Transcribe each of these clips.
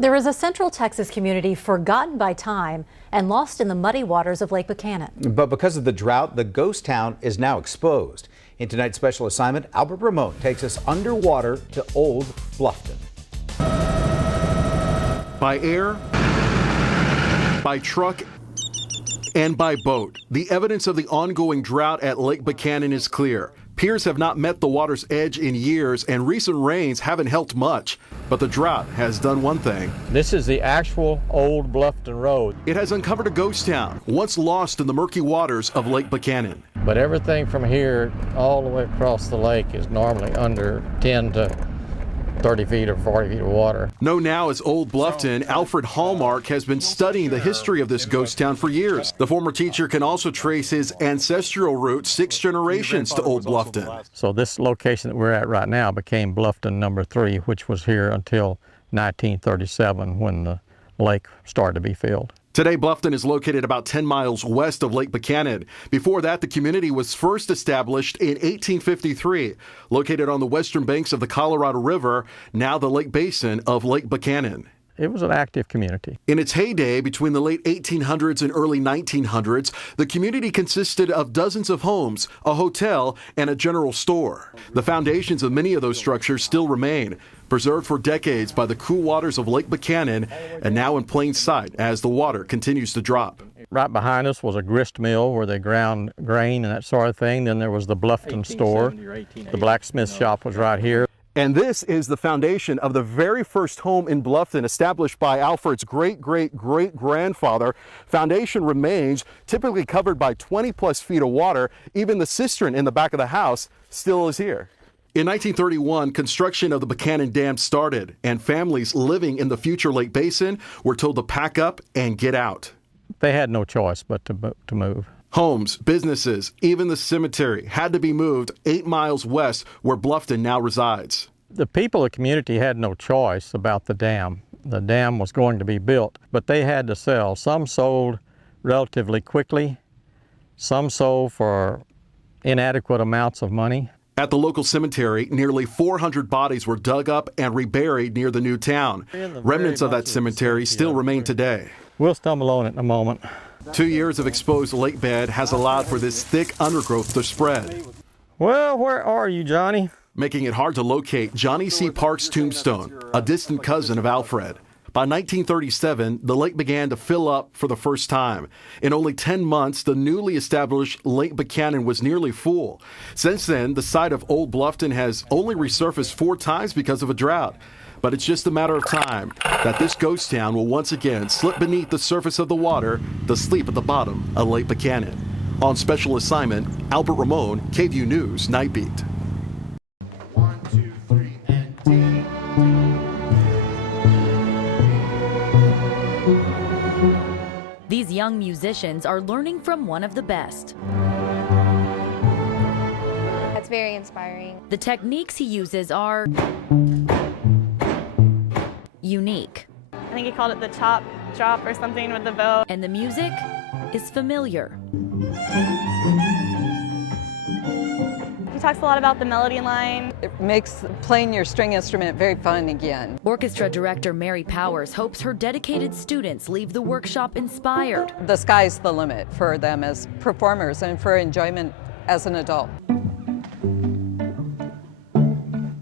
There is a Central Texas community forgotten by time and lost in the muddy waters of Lake Buchanan. But because of the drought, the ghost town is now exposed. In tonight's special assignment, Albert Ramon takes us underwater to Old Bluffton. By air, by truck, and by boat, the evidence of the ongoing drought at Lake Buchanan is clear. Piers have not met the water's edge in years, and recent rains haven't helped much. But the drought has done one thing. This is the actual Old Bluffton Road. It has uncovered a ghost town, once lost in the murky waters of Lake Buchanan. But everything from here all the way across the lake is normally under 10 to 30 feet or 40 feet of water. Known now as Old Bluffton, Alfred Hallmark has been studying the history of this ghost town for years. The former teacher can also trace his ancestral roots 6 generations to Old Bluffton. So this location that we're at right now became Bluffton number 3, which was here until 1937 when the lake started to be filled. Today, Bluffton is located about 10 miles west of Lake Buchanan. Before that, the community was first established in 1853, located on the western banks of the Colorado River, now the lake basin of Lake Buchanan. It was an active community. In its heyday, between the late 1800s and early 1900s, the community consisted of dozens of homes, a hotel, and a general store. The foundations of many of those structures still remain, preserved for decades by the cool waters of Lake Buchanan, and now in plain sight as the water continues to drop. Right behind us was a grist mill where they ground grain and that sort of thing. Then there was the Bluffton store. The blacksmith shop was right here. And this is the foundation of the very first home in Bluffton, established by Alfred's great-great-great-grandfather. Foundation remains, typically covered by 20-plus feet of water. Even the cistern in the back of the house still is here. In 1931, construction of the Buchanan Dam started, and families living in the future Lake Basin were told to pack up and get out. They had no choice but to move. Homes, businesses, even the cemetery had to be moved 8 miles west where Bluffton now resides. The people of the community had no choice about the dam. The dam was going to be built, but they had to sell. Some sold relatively quickly, some sold for inadequate amounts of money. At the local cemetery, nearly 400 bodies were dug up and reburied near the new town. Remnants of that cemetery still remain today. We'll stumble on it in a moment. 2 years of exposed lake bed has allowed for this thick undergrowth to spread. Well, where are you, Johnny? Making it hard to locate Johnny C. Park's tombstone, a distant cousin of Alfred. By 1937, the lake began to fill up for the first time. In only 10 months, the newly established Lake Buchanan was nearly full. Since then, the site of Old Bluffton has only resurfaced 4 times because of a drought. But it's just a matter of time that this ghost town will once again slip beneath the surface of the water to sleep at the bottom of Lake Buchanan. On special assignment, Albert Ramon, KVUE News Night Beat. 1, 2, 3, and D. These young musicians are learning from one of the best. That's very inspiring. The techniques he uses are unique. I think he called it the chop drop or something with the bow. And the music is familiar. He talks a lot about the melody line. It makes playing your string instrument very fun again. Orchestra director Mary Powers hopes her dedicated students leave the workshop inspired. The sky's the limit for them as performers and for enjoyment as an adult.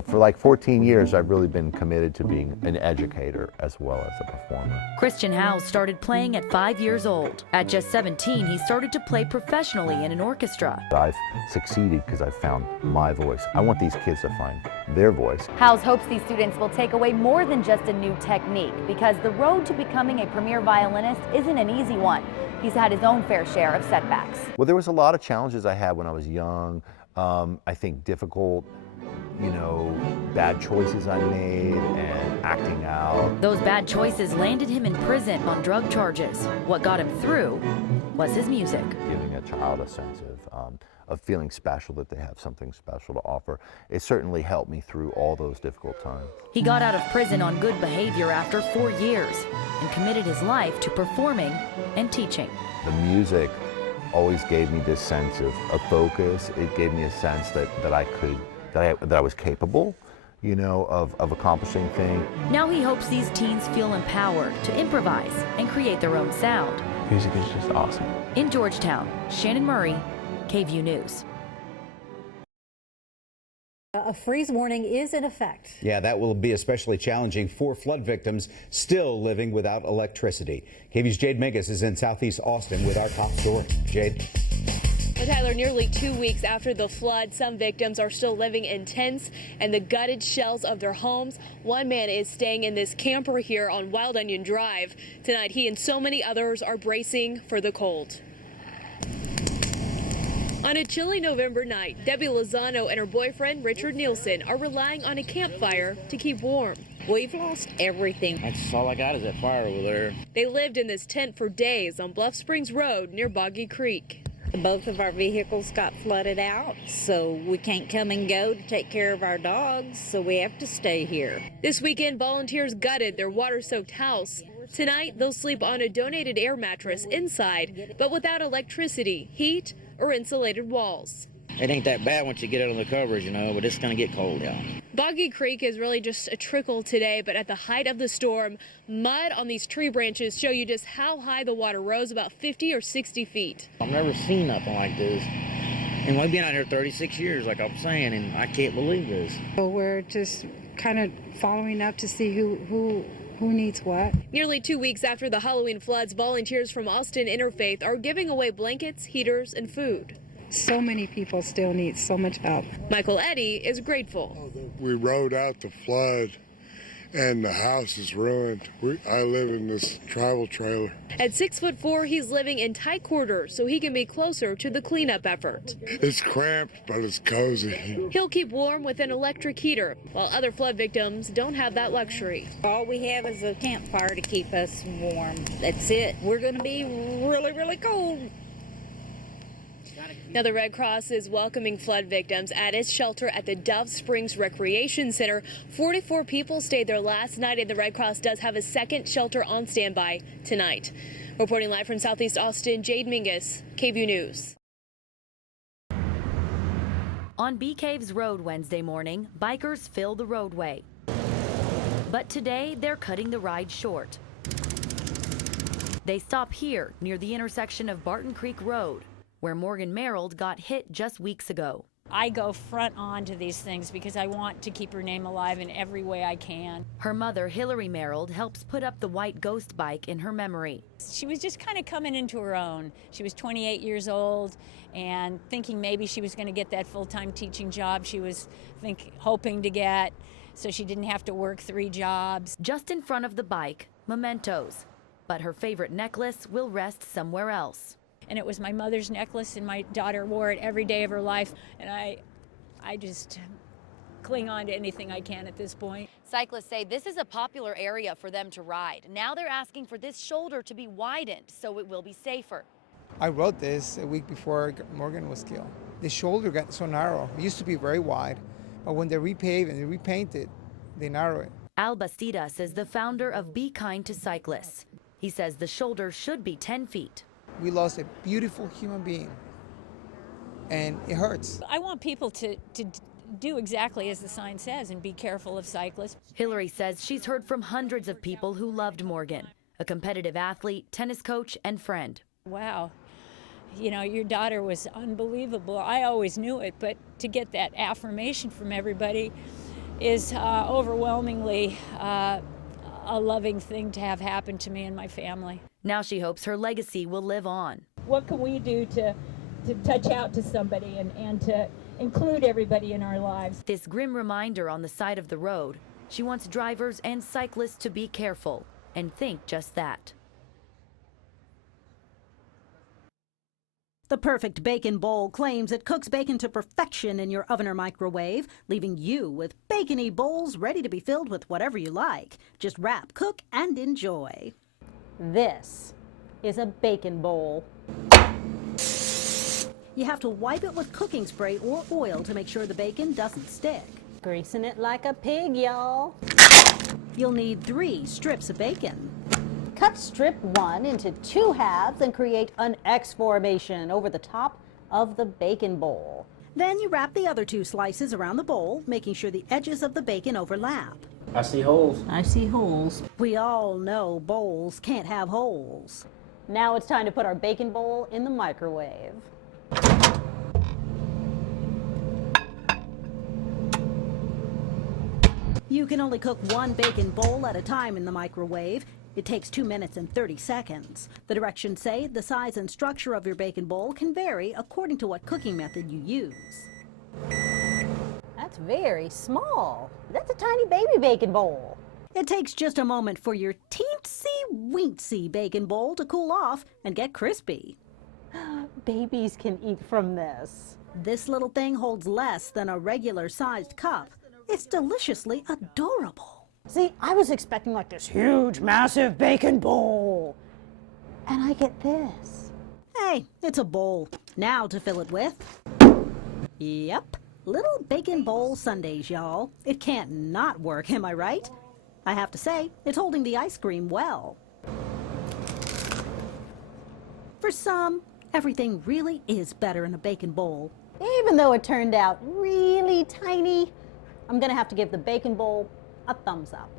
For like 14 years, I've really been committed to being an educator as well as a performer. Christian Howes started playing at 5 years old. At just 17, he started to play professionally in an orchestra. I've succeeded because I've found my voice. I want these kids to find their voice. Howes hopes these students will take away more than just a new technique, because the road to becoming a premier violinist isn't an easy one. He's had his own fair share of setbacks. Well, there was a lot of challenges I had when I was young. I think difficult, bad choices I made and acting out. Those bad choices landed him in prison on drug charges. What got him through was his music. Giving a child a sense of feeling special, that they have something special to offer. It certainly helped me through all those difficult times. He got out of prison on good behavior after 4 years and committed his life to performing and teaching. The music always gave me this sense of focus. It gave me a sense that I was capable, you know, of accomplishing things. Now he hopes these teens feel empowered to improvise and create their own sound. Music is just awesome. In Georgetown, Shannon Murray, KVUE News. A freeze warning is in effect. Yeah, that will be especially challenging for flood victims still living without electricity. KVUE's Jade Mingus is in Southeast Austin with our top story. Jade. Well, Tyler, nearly 2 weeks after the flood, some victims are still living in tents and the gutted shells of their homes. One man is staying in this camper here on Wild Onion Drive. Tonight, he and so many others are bracing for the cold. On a chilly November night, Debbie Lozano and her boyfriend, Richard Nielsen, are relying on a campfire to keep warm. We've lost everything. That's all I got is that fire over there. They lived in this tent for days on Bluff Springs Road near Boggy Creek. Both of our vehicles got flooded out, so we can't come and go to take care of our dogs, so we have to stay here. This weekend, volunteers gutted their water-soaked house. Tonight, they'll sleep on a donated air mattress inside, but without electricity, heat, or insulated walls. It ain't that bad once you get out on the covers, you know, but it's going to get cold out. Boggy Creek is really just a trickle today, but at the height of the storm, mud on these tree branches show you just how high the water rose, about 50 or 60 feet. I've never seen nothing like this. And we've been out here 36 years, like I'm saying, and I can't believe this. So we're just kind of following up to see who needs what. Nearly 2 weeks after the Halloween floods, volunteers from Austin Interfaith are giving away blankets, heaters, and food. So many people still need so much help. Michael Eddy is grateful. We rode out the flood and the house is ruined. I live in this travel trailer. At 6'4", he's living in tight quarters so he can be closer to the cleanup effort. It's cramped, but it's cozy. He'll keep warm with an electric heater, while other flood victims don't have that luxury. All we have is a campfire to keep us warm. That's it. We're going to be really, really cold. Now, the Red Cross is welcoming flood victims at its shelter at the Dove Springs Recreation Center. 44 people stayed there last night, and the Red Cross does have a second shelter on standby tonight. Reporting live from Southeast Austin, Jade Mingus, KVUE News. On Bee Caves Road Wednesday morning, bikers fill the roadway. But today, they're cutting the ride short. They stop here near the intersection of Barton Creek Road, where Morgan Merrill got hit just weeks ago. I go front on to these things because I want to keep her name alive in every way I can. Her mother, Hillary Merrill, helps put up the white ghost bike in her memory. She was just kind of coming into her own. She was 28 years old and thinking maybe she was going to get that full-time teaching job she was hoping to get, so she didn't have to work 3 jobs. Just in front of the bike, mementos. But her favorite necklace will rest somewhere else. And it was my mother's necklace, and my daughter wore it every day of her life. And I just cling on to anything I can at this point. Cyclists say this is a popular area for them to ride. Now they're asking for this shoulder to be widened so it will be safer. I wrote this a week before Morgan was killed. The shoulder got so narrow. It used to be very wide, but when they repaved and they repainted, they narrow it. Al Bastidas is the founder of Be Kind to Cyclists. He says the shoulder should be 10 feet. We lost a beautiful human being, and it hurts. I want people to do exactly as the sign says and be careful of cyclists. Hillary says she's heard from hundreds of people who loved Morgan, a competitive athlete, tennis coach, and friend. Wow, you know, your daughter was unbelievable. I always knew it, but to get that affirmation from everybody is overwhelmingly a loving thing to have happen to me and my family. Now she hopes her legacy will live on. What can we do to touch out to somebody and to include everybody in our lives? This grim reminder on the side of the road, she wants drivers and cyclists to be careful and think just that. The Perfect Bacon Bowl claims it cooks bacon to perfection in your oven or microwave, leaving you with bacony bowls ready to be filled with whatever you like. Just wrap, cook, and enjoy. This is a bacon bowl. You have to wipe it with cooking spray or oil to make sure the bacon doesn't stick. Greasing it like a pig, y'all. You'll need 3 strips of bacon. Cut strip 1 into 2 halves and create an X formation over the top of the bacon bowl. Then you wrap the other 2 slices around the bowl, making sure the edges of the bacon overlap. I see holes. I see holes. We all know bowls can't have holes. Now it's time to put our bacon bowl in the microwave. You can only cook 1 bacon bowl at a time in the microwave. It takes 2 minutes and 30 seconds. The directions say the size and structure of your bacon bowl can vary according to what cooking method you use. That's very small. That's a tiny baby bacon bowl. It takes just a moment for your teensy-weensy bacon bowl to cool off and get crispy. Babies can eat from this. This little thing holds less than a regular-sized cup. It's deliciously adorable. See, I was expecting like this huge, massive bacon bowl. And I get this. Hey, it's a bowl. Now to fill it with. Yep, little bacon bowl sundaes, y'all. It can't not work, am I right? I have to say, it's holding the ice cream well. For some, everything really is better in a bacon bowl. Even though it turned out really tiny, I'm gonna have to give the bacon bowl a thumbs up.